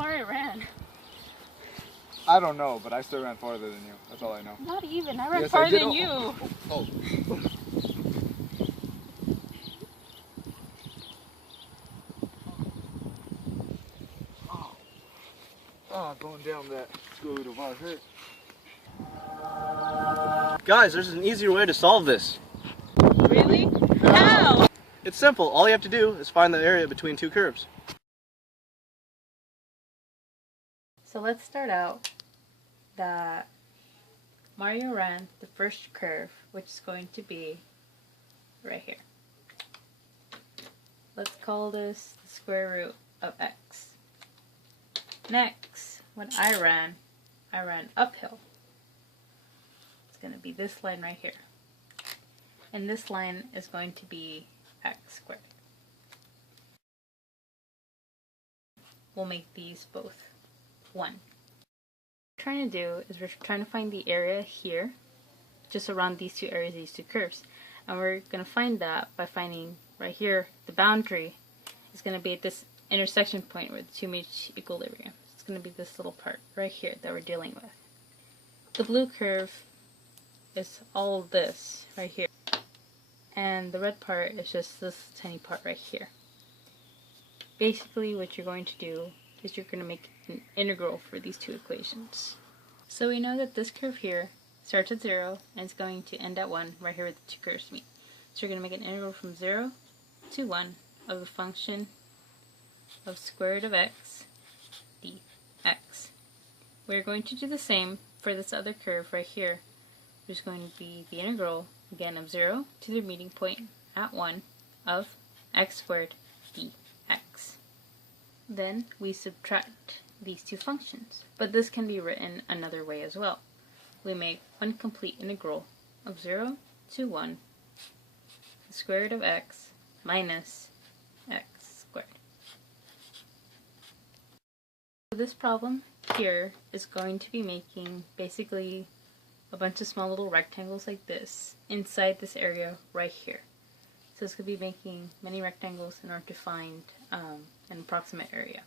far I ran. I don't know, but I still ran farther than you. That's all I know. Not even. I ran Yes, farther I did. than you. Oh. Oh, going down that scooter was hurt. Guys, there's an easier way to solve this. Really? How? It's simple. All you have to do is find the area between two curves. So let's start out that Mario ran the first curve, which is going to be right here. Let's call this the square root of x. Next, when I ran uphill. It's going to be this line right here. And this line is going to be x squared. We'll make these both 1. What we're trying to do is we're trying to find the area here, just around these two areas, these two curves. And we're going to find that by finding right here, the boundary is going to be at this intersection point where the two reach equilibrium. It's going to be this little part right here that we're dealing with. The blue curve is all of this right here. And the red part is just this tiny part right here. Basically what you're going to do is you're going to make an integral for these two equations. So we know that this curve here starts at 0 and it's going to end at 1 right here where the two curves meet. So you're going to make an integral from 0 to 1 of the function of square root of x dx. We're going to do the same for this other curve right here, which is going to be the integral again of 0 to the meeting point at 1 of x squared dx. Then we subtract these two functions, but this can be written another way as well. We make one complete integral of 0 to 1 the square root of x minus x squared. So this problem here is going to be making basically a bunch of small little rectangles like this inside this area right here. So it's going to be making many rectangles in order to find an approximate area.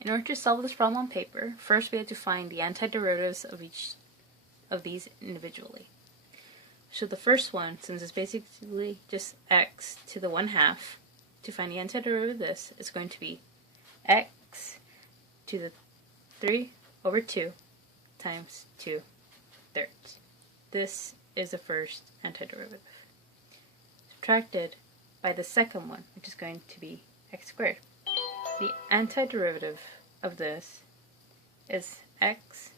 In order to solve this problem on paper, first we have to find the antiderivatives of each of these individually. So the first one, since it's basically just x to the 1/2, to find the antiderivative of this is going to be x to the 3/2 times 2/3. This is the first antiderivative. Subtracted by the second one, which is going to be x squared. The antiderivative of this is x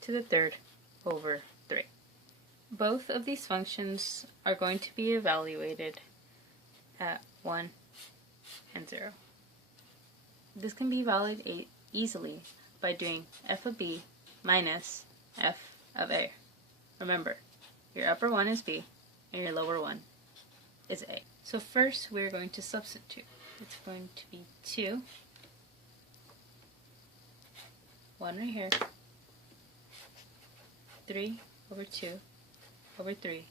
to the 3rd over 3. Both of these functions are going to be evaluated at 1 and 0. This can be evaluated easily by doing f of b minus f of a. Remember, your upper one is b and your lower one is a. So first we're going to substitute. It's going to be 2, 1 right here, 3/2/3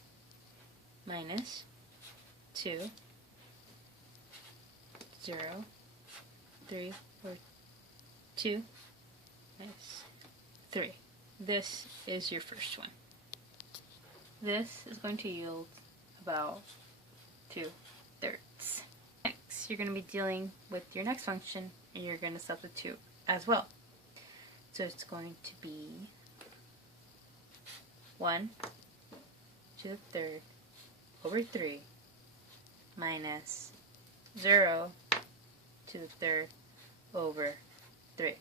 minus 2, 0, 3/2 minus 3. This is your first one. This is going to yield about 2/3. Next, you're going to be dealing with your next function, and you're going to substitute as well. So it's going to be 1 to the 3rd over 3 minus 0 to the 3rd over 3.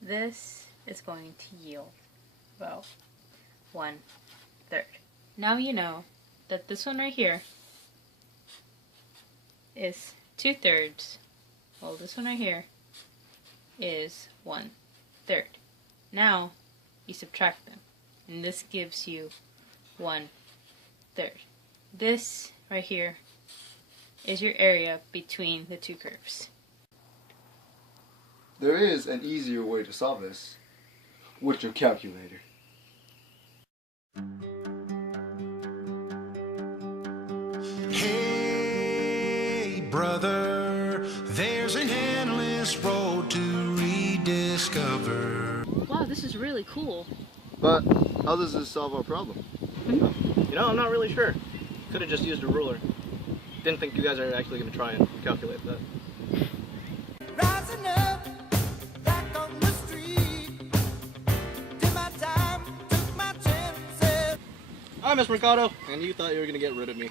This is going to yield about 1/3. Now you know that this one right here is 2/3, while this one right here is 1/3. Now you subtract them, and this gives you 1/3. This right here is your area between the two curves. There is an easier way to solve this with your calculator. Hey, brother, there's an endless road to discover. Wow, this is really cool. But how does this solve our problem? You know, I'm not really sure. Could have just used a ruler. Didn't think you guys are actually going to try and calculate that. Rising up, back on the street. Did my time, took my chances. Hi, Miss Mercado. And you thought you were going to get rid of me.